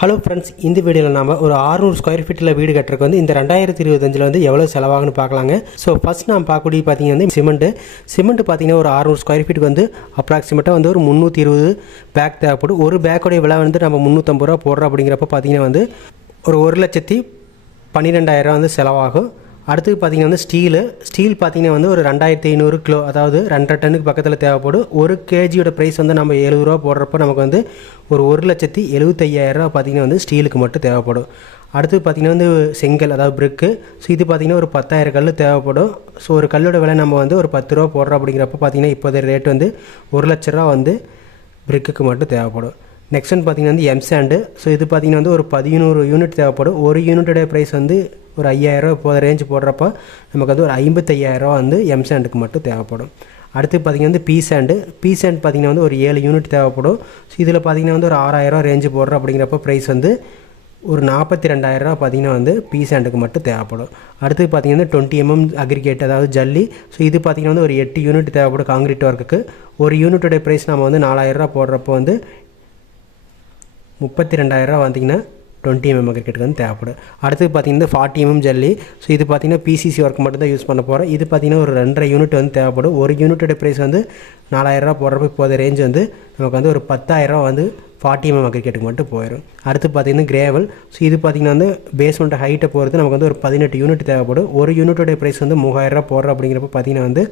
Hello friends இந்த வீடியோவில் நம்ம ஒரு 600 ஸ்கொயர் ஃபீட்டில் வீடு கட்டுறதுக்கு வந்து இந்த ரெண்டாயிரத்தி இருபத்தஞ்சில் வந்து எவ்வளோ செலவாகுன்னு பார்க்கலாங்க. ஸோ ஃபஸ்ட் நாம் பார்க்கக்கூடிய பார்த்தீங்கன்னா வந்து சிமெண்ட்டு சிமெண்ட்டு பார்த்தீங்கன்னா ஒரு 600 ஸ்கொயர் ஃபீட்டுக்கு வந்து அப்ராக்சிமேட்டாக வந்து ஒரு முந்நூற்றி இருபது பேக் தேவைப்படும். ஒரு பேக்கோடைய விலை வந்து நம்ம முந்நூற்றம்பது ரூபா போடுறோம் அப்படிங்கிறப்ப பார்த்தீங்கன்னா வந்து ஒரு ஒரு லட்சத்தி பன்னிரெண்டாயிரம் வந்து செலவாகும். அடுத்து பார்த்தீங்கன்னா வந்து ஸ்டீலு. ஸ்டீல் பார்த்தீங்கன்னா வந்து ஒரு ரெண்டாயிரத்தி ஐநூறு கிலோ அதாவது ரெண்டரை டன்னுக்கு பக்கத்தில் தேவைப்படும். ஒரு கேஜியோட ப்ரைஸ் வந்து நம்ம எழுபது ரூபா போடுறப்போ நமக்கு வந்து ஒரு ஒரு லட்சத்தி எழுபத்தையாயிரரூவா பார்த்தீங்கன்னா வந்து ஸ்டீலுக்கு மட்டும் தேவைப்படும். அடுத்து பார்த்தீங்கன்னா வந்து செங்கல் அதாவது பிரிக்கு ஸோ இது பார்த்தீங்கன்னா ஒரு பத்தாயிரம் கல் தேவைப்படும். ஸோ ஒரு கல்லோட விலை நம்ம வந்து ஒரு பத்து ரூபா போடுறோம் அப்படிங்கிறப்ப பார்த்தீங்கன்னா இப்போதைய ரேட் வந்து ஒரு லட்ச ரூபா வந்து பிரிக்குக்கு மட்டும் தேவைப்படும். நெக்ஸ்ட் வந்து பார்த்திங்கன்னா வந்து எம்சாண்டு ஸோ இது பார்த்திங்கன்னா வந்து ஒரு பதினோரு யூனிட் தேவைப்படும். ஒரு யூனிட்டோட ப்ரைஸ் வந்து ஒரு ஐயாயிரம் இப்போ ரேஞ்ச் போடுறப்ப நமக்கு வந்து ஒரு ஐம்பத்தையாயிரரூவா வந்து எம்சாண்டுக்கு மட்டும் தேவைப்படும். அடுத்து பார்த்தீங்கன்னா வந்து பி சாண்டு பி சாண்ட் பார்த்தீங்கன்னா வந்து ஒரு ஏழு யூனிட் தேவைப்படும். ஸோ இதில் பார்த்தீங்கன்னா வந்து ஒரு ஆறாயிரம் ரேஞ்சு போடுறோம் அப்படிங்கிறப்ப ப்ரைஸ் வந்து ஒரு நாற்பத்தி ரெண்டாயிரரூவா பார்த்தீங்கன்னா வந்து பி சாண்டுக்கு மட்டும் தேவைப்படும். அடுத்து பார்த்தீங்கன்னா டுவெண்ட்டி எம்எம் அக்ரிகேட் அதாவது ஜல்லி. ஸோ இது பார்த்தீங்கன்னா வந்து ஒரு எட்டு யூனிட் தேவைப்படும் காங்கிரீட் ஒர்க்குக்கு ஒரு யூனிட்டோடைய ப்ரைஸ் நம்ம வந்து நாலாயிரரூவா போடுறப்போ வந்து முப்பத்தி ரெண்டாயிரரூவா வந்தீங்கன்னா டுவெண்ட்டி எம்எம் கிரிக்கெட்டுக்கு வந்து தேவைப்படும். அடுத்து பார்த்தீங்கன்னா ஃபார்ட்டி எம்எம் ஜல்லி ஸோ இது பார்த்தீங்கன்னா பிசிசி ஒர்க் மட்டும் தான் யூஸ் பண்ண போகிறோம் இது பார்த்திங்கன்னா ஒரு ரெண்டரை யூனிட் வந்து தேவைப்படும். ஒரு யூனிட்டோட ப்ரைஸ் வந்து நாலாயிரரூவா போடுறப்ப இப்போதைய ரேஞ்ச் வந்து நமக்கு வந்து ஒரு பத்தாயிரரூவா வந்து ஃபார்ட்டி எம்எம் கிரிக்கெட்டுக்கு மட்டும் போயிடும் அடுத்து பார்த்தீங்கன்னா கிரேவல் ஸோ இது பார்த்தீங்கன்னா வந்து பேஸ்மெண்ட் ஹைட்டை போகிறது நமக்கு வந்து ஒரு பதினெட்டு யூனிட் தேவைப்படும். ஒரு யூனிட்டோட ப்ரைஸ் வந்து மூவாயிரரூவா போடுறோம் அப்படிங்கிறப்ப பார்த்தீங்கன்னா வந்து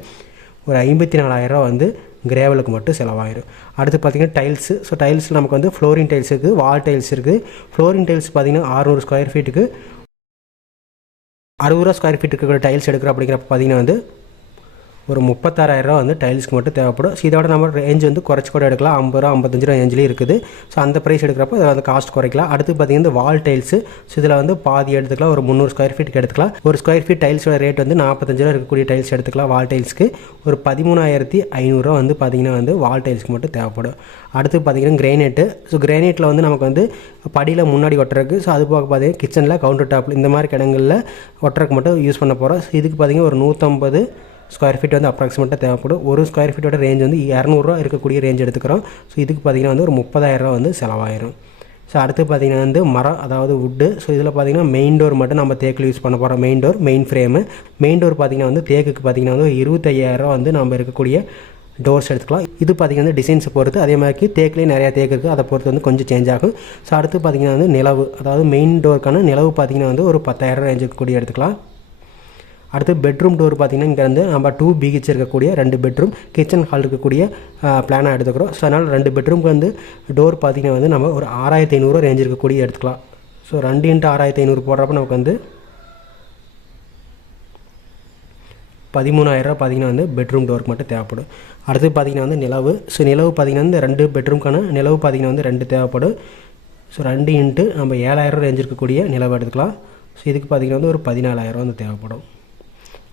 ஒரு ஐம்பத்தி நாலாயிரரூவா வந்து கிரேவலுக்கு மட்டும் செலவாயிடும் அடுத்து பார்த்தீங்கன்னா டைல்ஸு ஸோ டைல்ஸ் நமக்கு வந்து ஃப்ளோரின் டைல்ஸ் இருக்குது வால் டைல்ஸ் இருக்குது ஃப்ளோரின் டைல்ஸ் பார்த்தீங்கன்னா அறுநூறு ஸ்கொயர் ஃபீட்டுக்கு அறுபது ரூபா ஸ்கொயர் ஃபீட்டுக்கு டைல்ஸ் எடுக்கிறோம் அப்படிங்கிறப்ப பார்த்தீங்கன்னா வந்து ஒரு முப்பத்தாறாயிரரூவா வந்து டைல்ஸ்க்கு மட்டும் தேவைப்படும். ஸோ இதோட நம்ம ரேஞ்ச் வந்து குறைச்சி கூட எடுக்கலாம். ஐம்பது ரூபா ஐம்பத்தஞ்சு ரூபா ரேஞ்சிலே இருக்குது. ஸோ அந்த ப்ரைஸ் எடுக்கிறப்போ அதை வந்து காஸ்ட் குறைக்கலாம். அடுத்து பார்த்தீங்கன்னா இந்த வால் டைல்ஸு ஸோ இதில் வந்து பாதி எடுத்துக்கலாம். ஒரு முந்நூறு ஸ்கொயர் ஃபீட்டுக்கு எடுத்துக்கலாம். ஒரு ஸ்கொயர் ஃபீட் டைல்ஸோட ரேட் வந்து நாற்பத்தஞ்சு ரூபா இருக்கக்கூடிய டைல்ஸ் எடுத்துக்கலாம் வால் டைல்ஸ்க்கு ஒரு பதிமூணாயிரத்தி ஐநூறுரூவா வந்து பார்த்திங்கன்னா வந்து வால் டைல்ஸ்க்கு மட்டும் தேவைப்படும். அடுத்து பார்த்தீங்கன்னா கிரேனைட்டு ஸோ கிரேனைட்டில் வந்து நமக்கு வந்து படியில் முன்னாடி ஒட்டுறதுக்கு. ஸோ அது போக பார்த்தீங்கன்னா கிச்சனில் கவுண்டர் டாப்பில் இந்த மாதிரி இடங்களில் ஒட்டுறதுக்கு மட்டும் யூஸ் பண்ண போகிறோம் ஸோ இதுக்கு பார்த்தீங்கன்னா ஒரு நூற்றம்பது ஸ்கொயர் ஃபீட் வந்து அப்ராக்சிமேட்டாக தேவைப்படும். ஒரு ஸ்கொயர் ஃபீட்டோட ரேஞ்ச் வந்து இரநூறுவா இருக்கக்கூடிய ரேஞ்ச் எடுத்துக்கிறோம். ஸோ இதுக்கு பார்த்தீங்கன்னா வந்து ஒரு முப்பதாயிரரூவா வந்து செலவாயிரும். ஸோ அடுத்து பார்த்தீங்கன்னா வந்து மரம் அதாவது வுட்டு ஸோ இதில் பார்த்தீங்கன்னா மெயின் டோர் மட்டும் நம்ம தேக்கில் யூஸ் பண்ண போகிறோம் main door main frame main door பார்த்தீங்கன்னா வந்து தேக்குக்கு பார்த்தீங்கன்னா வந்து இருபத்தையாயிரரூவா வந்து நம்ம இருக்கக்கூடிய டோர்ஸ் எடுத்துக்கலாம். இது பார்த்தீங்கன்னா வந்து டிசைன்ஸை பொறுத்து. அதே மாதிரி தேக்கிலே நிறையா தேக்கு இருக்குது அதை பொறுத்து வந்து கொஞ்சம் சேஞ்ச் ஆகும். ஸோ அடுத்து பார்த்தீங்கன்னா வந்து நிலவு அதாவது மெயின் டோருக்கான நிலவு பார்த்தீங்கன்னா வந்து ஒரு பத்தாயிரரூவா ரேஞ்சுக்கு கூடிய எடுத்துக்கலாம். அடுத்து பெட்ரூம் டோர் பார்த்திங்கன்னா இங்கேருந்து நம்ம டூ பிஹெச் இருக்கக்கூடிய ரெண்டு பெட்ரூம் கிச்சன் ஹால் இருக்கக்கூடிய பிளானாக எடுத்துக்கிறோம். ஸோ அதனால் ரெண்டு பெட்ரூம்க்கு வந்து டோர் பார்த்திங்கன்னா வந்து நம்ம ஒரு ஆறாயிரத்தி ஐநூறுரூவா ரேஞ்ச் இருக்கக்கூடிய எடுத்துக்கலாம். ஸோ ரெண்டு இன்ட்டு ஆறாயிரத்தி ஐநூறு போடுறப்ப நமக்கு வந்து பதிமூணாயிரரூவா பார்த்திங்கன்னா வந்து பெட்ரூம் டோருக்கு மட்டும் தேவைப்படும். அடுத்து பார்த்திங்கன்னா வந்து நிலவு. ஸோ நிலவு பார்த்திங்கன்னா வந்து ரெண்டு பெட்ரூம்க்கான நிலவு பார்த்திங்கன்னா வந்து ரெண்டு தேவைப்படும். ஸோ ரெண்டு இன்ட்டு நம்ம ஏழாயிரம் ரேஞ்ச் இருக்கக்கூடிய நிலவு எடுத்துக்கலாம். ஸோ இதுக்கு பார்த்திங்கன்னா வந்து ஒரு பதினாலாயிரம் வந்து தேவைப்படும்.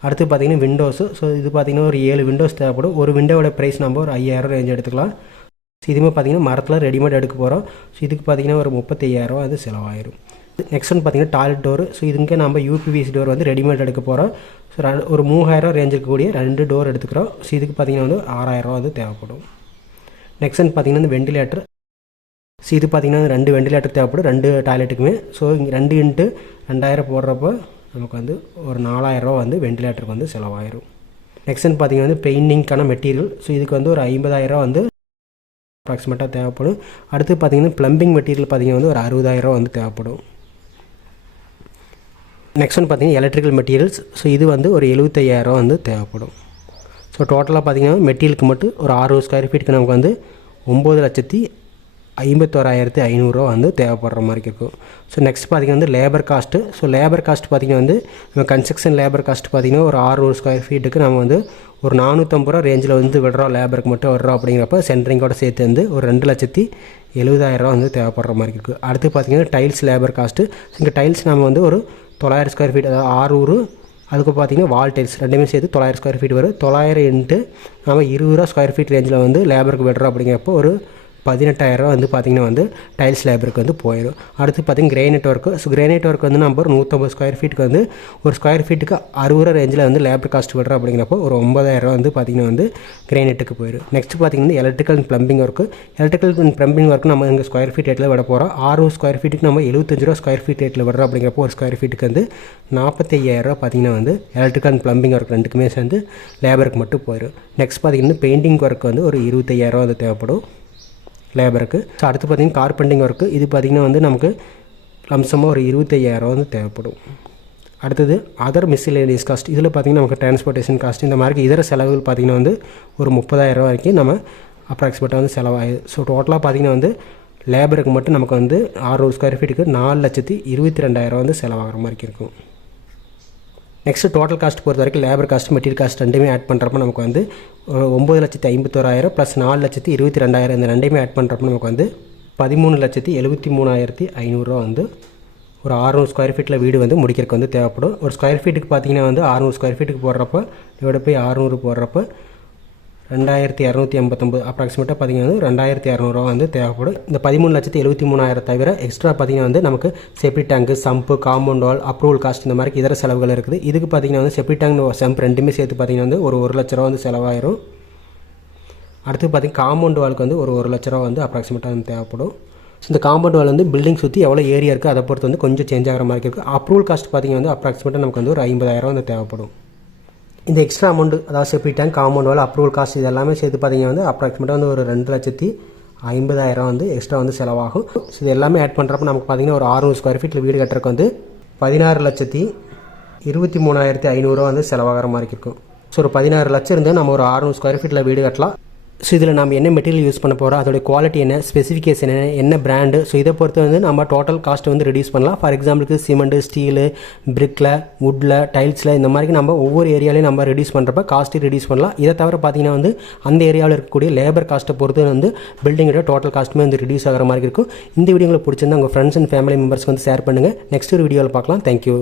அடுத்து பார்த்தீங்கன்னா விண்டோஸு ஸோ இது பார்த்தீங்கன்னா ஒரு ஏழு விண்டோஸ் தேவைப்படும். ஒரு விண்டோவோட ப்ரைஸ் நம்ம ஒரு ஐயாயிரம் ரேஞ்ச் எடுத்துக்கலாம். ஸோ இதுவுமே பார்த்தீங்கன்னா மரத்தில் ரெடிமேட் எடுக்க போகிறோம் ஸோ இதுக்கு பார்த்தீங்கன்னா ஒரு முப்பத்தையாயிரம் அது செலவாயிரும். நெக்ஸ்ட் ஒன் பார்த்திங்கன்னா டாய்லெட் டோர் ஸோ இதுக்கே நம்ம யூபிவிசி டோர் வந்து ரெடிமேட் எடுக்க போகிறோம் ஸோ ஒரு மூவாயிரம் ரேஞ்ச் இருக்கக்கூடிய ரெண்டு டோர் எடுத்துக்கிறோம். ஸோ இதுக்கு பார்த்தீங்கன்னா வந்து ஆறாயிரம் வந்து தேவைப்படும். நெக்ஸ்ட் ஒன் பார்த்தீங்கன்னா இந்த வெண்டிலேட்டர் ஸோ இது பார்த்தீங்கன்னா ரெண்டு வெண்டிலேட்டர் தேவைப்படும். ரெண்டு டாய்லெட்டுக்குமே ஸோ இங்கே ரெண்டு இன்ட்டு ரெண்டாயிரம் போடுறப்போ நமக்கு வந்து ஒரு நாலாயிரரூவா வந்து வெண்டிலேட்டருக்கு வந்து செலவாயிரும். நெக்ஸ்ட் பார்த்திங்கன்னா வந்து பெயிண்டிங்க்கான மெட்டீரியல் ஸோ இதுக்கு வந்து ஒரு ஐம்பதாயிரரூவா வந்து அப்ராக்சிமேட்டாக தேவைப்படும். அடுத்து பார்த்தீங்கன்னா ப்ளம்பிங் மெட்டீரியல் பார்த்திங்கன்னா வந்து ஒரு அறுபதாயிரரூவா வந்து தேவைப்படும். நெக்ஸ்ட் ஒன் பார்த்திங்கன்னா எலக்ட்ரிக்கல் மெட்டீரியல்ஸ் ஸோ இது வந்து ஒரு எழுபத்தையாயிரம் வந்து தேவைப்படும். ஸோ டோட்டலாக பார்த்தீங்கன்னா மெட்டீரியலுக்கு மட்டும் ஒரு ஆறு ஸ்கொயர் ஃபீட்டுக்கு நமக்கு வந்து ஒம்பது லட்சத்தி ஐம்பத்தோராயிரத்து ஐநூறுரூவா வந்து தேவைப்படுற மாதிரி இருக்கும் ஸோ நெக்ஸ்ட் பார்த்திங்கன்னா வந்து labour cost so labour cost பார்த்திங்கன்னா வந்து நம்ம கன்ஸ்ட்ரக்ஷன் லேபர் காஸ்ட் பார்த்திங்கன்னா ஒரு ஆறுநூறு ஸ்கொயர் ஃபீட்டுக்கு நம்ம வந்து ஒரு நானூற்றம்பது ரூபா ரேஞ்சில் வந்து விடுறோம். லேபருக்கு மட்டும் விடுறோம் அப்படிங்கிறப்ப சென்ட்ரிங்கோட சேர்த்து வந்து ஒரு ரெண்டு லட்சத்தி எழுபதாயிரரூவா வந்து தேவைப்படுற மாதிரி இருக்குது அடுத்து பார்த்திங்கன்னா டைல்ஸ் லேபர் காஸ்ட்டு இங்கே டைல்ஸ் நம்ம வந்து ஒரு தொள்ளாயிரம் ஸ்கொயர் ஃபீட் அதாவது ஆறுநூறு அதுக்கு பார்த்தீங்கன்னா வால் டைல்ஸ் ரெண்டுமே சேர்த்து தொள்ளாயிரம் ஸ்கொயர் ஃபீட் வரும். தொள்ளாயிரம் இன்ட்டு நம்ம இருபது ரூபா ஸ்கொயர் ஃபீட் ரேஞ்சில் வந்து லேபருக்கு விடுறோம் அப்படிங்கிறப்போ ஒரு பதினெட்டாயிரரூவா வந்து பார்த்திங்கன்னா வந்து டைல்ஸ் லேபருக்கு வந்து போயிடும் அடுத்து பார்த்திங்கன்னா granite work so granite work வந்து நம்ம ஒரு நூற்றம்பது ஸ்கொயர் ஃபீட்டுக்கு வந்து ஒரு ஸ்கொயர் ஃபீட்டுக்கு அறுபது ரூபா ரேஞ்சில் வந்து லேபர் காஸ்ட் விடுறோம் அப்படிங்கிறப்போ ஒரு ஒம்பதாயிரரூவா வந்து பார்த்திங்கன்னா வந்து கிரேனைட்டுக்கு போயிடும் நெக்ஸ்ட் பார்த்திங்கன்னா electrical and plumbing work electrical and plumbing work நம்ம இங்கே ஸ்கொயர் ஃபீட் ரேட்டில் விட போகிறோம் ஆறு ஸ்கொயர் ஃபீட்டுக்கு நம்ம எழுபத்தஞ்சு ரூபா ஸ்கொயர் ஃபீட் ரேட்டில் விடுறோம் அப்படிங்கிறப்போ ஒரு ஸ்கொயர் ஃபீட்டுக்கு வந்து நாற்பத்தையாயிரரூவா பார்த்திங்கன்னா வந்து எலக்ட்ரிக்கல் அண்ட் ப்ளம்பிங் ஒர்க் ரெண்டுக்குமே சேர்ந்து லேபருக்கு மட்டும் போயிடும் நெக்ஸ்ட் பார்த்திங்கன்னா பெயிண்டிங் ஒர்க் வந்து ஒரு இருபத்தையாயிரரூவா வந்து தேவைப்படும். லேபருக்கு ஸோ அடுத்து பார்த்திங்கன்னா கார்பெண்டிங் ஒர்க்கு இது பார்த்திங்கன்னா வந்து நமக்கு லம்சமாக ஒரு இருபத்தையாயிரம் வந்து தேவைப்படும். அடுத்தது அதர் மிஸ்லேனியஸ் காஸ்ட் இதில் பார்த்திங்கன்னா நமக்கு டிரான்ஸ்போர்ட்டேஷன் காஸ்ட் இந்த மாதிரி இதர செலவுகள் பார்த்திங்கன்னா வந்து ஒரு முப்பதாயிரம் வரைக்கும் நம்ம அப்ராக்சிமேட்டாக வந்து செலவாகுது ஸோ டோட்டலாக பார்த்திங்கன்னா வந்து லேபருக்கு மட்டும் நமக்கு வந்து ஆறுநூறு ஸ்கொயர் ஃபீட்டுக்கு நாலு லட்சத்தி இருபத்தி ரெண்டாயிரம் வந்து செலவாகிற மாதிரி இருக்கும். நெக்ஸ்ட் டோட்டல் காஸ்ட் பொறுத்த வரைக்கும் லேபர் காஸ்ட் மெட்டீரியல் காஸ்ட் ரெண்டுமே ஆட் பண்ணுறப்ப நமக்கு வந்து ஒம்பது லட்சத்தி ஐம்பத்தோராயிரம் ப்ளஸ் நாலு லட்சத்தி இருபத்தி ரெண்டாயிரம் இந்த ரெண்டையுமே ஆட் பண்ணுறப்ப நமக்கு வந்து பதிமூணு லட்சத்தி எழுபத்தி மூணாயிரத்தி ஐநூறுரூவா வந்து ஒரு ஆறுநூறு ஸ்கொயர் ஃபீட்டில் வீடு வந்து முடிக்கிறதுக்கு வந்து தேவைப்படும். ஒரு ஸ்கொயர் ஃபீட்டுக்கு பார்த்தீங்கன்னா வந்து ஆறுநூறு ஸ்கொயர் ஃபீட்டுக்கு போடுறப்ப இதோட போய் ஆறுநூறு போடுறப்ப ரெண்டாயிரத்தி இரநூத்தி ஐம்பத்தொம்பது அப்ராக்சிமேட்டாக பார்த்தீங்கன்னா வந்து ரெண்டாயிரத்தி இரநூறுவா வந்து தேவைப்படும். இந்த பதிமூணு லட்சத்தி எழுபத்தி மூணாயிரம் தவிர எக்ஸ்ட்ரா பார்த்தீங்கன்னா வந்து நமக்கு septic tank sump compound wall approval cost இந்த மாதிரி இதர செலவுகள் இருக்குது. இதுக்கு பார்த்தீங்கன்னா வந்து செப்டி டேங்க் சம்ப் ரெண்டுமே சேர்த்து பார்த்தீங்கன்னா வந்து ஒரு ஒரு லட்ச ரூபா வந்து செலவாயிரும். அடுத்து பார்த்தீங்கன்னா காம்பவுண்ட் வாலுக்கு வந்து ஒரு ஒரு லட்ச ரூபா வந்து அப்ராக்சிமேட்டாக வந்து தேவைப்படும். ஸோ இந்த காம்பவுண்ட் வால் வந்து பில்டிங் சுற்றி எவ்வளோ ஏரியா இருக்குது அதை பொறுத்து வந்து கொஞ்சம் சேஞ்ச் ஆகிற மாதிரி இருக்குது அப்ரூவல் காஸ்ட் பார்த்தீங்கன்னா வந்து அப்ராக்சிமேட்டாக நமக்கு வந்து ஒரு ஐம்பதாயிரம் வந்து தேவைப்படும். இந்த எக்ஸ்ட்ரா அமௌண்ட் அதாவது செப்டி டேங்க் காம்பவுண்ட் வேலை அப்ரூவல் காஸ்ட் இது எல்லாமே சேர்த்து பார்த்தீங்கன்னா வந்து அப்ராக்சிமேட்டாக வந்து ஒரு ரெண்டு லட்சத்தி ஐம்பதாயிரம் வந்து எக்ஸ்ட்ரா வந்து செலவாகும். ஸோ இது எல்லாமே ஆட் பண்ணுறப்ப நமக்கு பார்த்தீங்கன்னா ஒரு ஆறுநூறு ஸ்கொயர் ஃபீட்டில் வீடு கட்டுறதுக்கு வந்து பதினாறு லட்சத்தி இருபத்தி மூணாயிரத்தி ஐநூறுரூவா வந்து செலவாகிற மாதிரி இருக்கும். ஸோ ஒரு பதினாறு லட்சம் இருந்தால் நம்ம ஒரு ஆறுநூறு ஸ்கொயர் ஃபீட்டில் வீடு கட்டலாம். ஸோ இதில் நம்ம என்ன மெட்டீரியல் யூஸ் பண்ண போகிறோம் அதோட குவாலிட்டி என்ன? ஸ்பெசிஃபிகேஷன் என்ன? என்ன பிராண்டு ஸோ இதை பொறுத்து வந்து நம்ம டோட்டல் காஸ்ட்டை வந்து ரெடியூஸ் பண்ணலாம். ஃபார் எக்ஸாம்பிளுக்கு சிமெண்ட்டு ஸ்டீலு பிரிக்கில் வுட்டில் டைல்ஸில் இந்த மாதிரி நம்ம ஒவ்வொரு ஏரியாலையும் நம்ம ரெடியூஸ் பண்ணுறப்ப காஸ்ட்டு ரெடியூஸ் பண்ணலாம். இதை தவிர பார்த்தீங்கன்னா வந்து அந்த ஏரியாவில் இருக்கக்கூடிய லேபர் காஸ்ட்டை பொறுத்து வந்து பில்டிங்கோட டோட்டல் காஸ்ட்டுமே வந்து ரெடியூஸ் ஆகிற மாதிரி இருக்கும். இந்த வீடியோ உங்களுக்கு பிடிச்சிருந்தா உங்கள் ஃப்ரெண்ட்ஸ் அண்ட் ஃபேமிலி மெம்பர்ஸ்க்கு வந்து ஷேர் பண்ணுங்கள் நெக்ஸ்ட் ஒரு வீடியோவில் பார்க்கலாம். தேங்க்யூ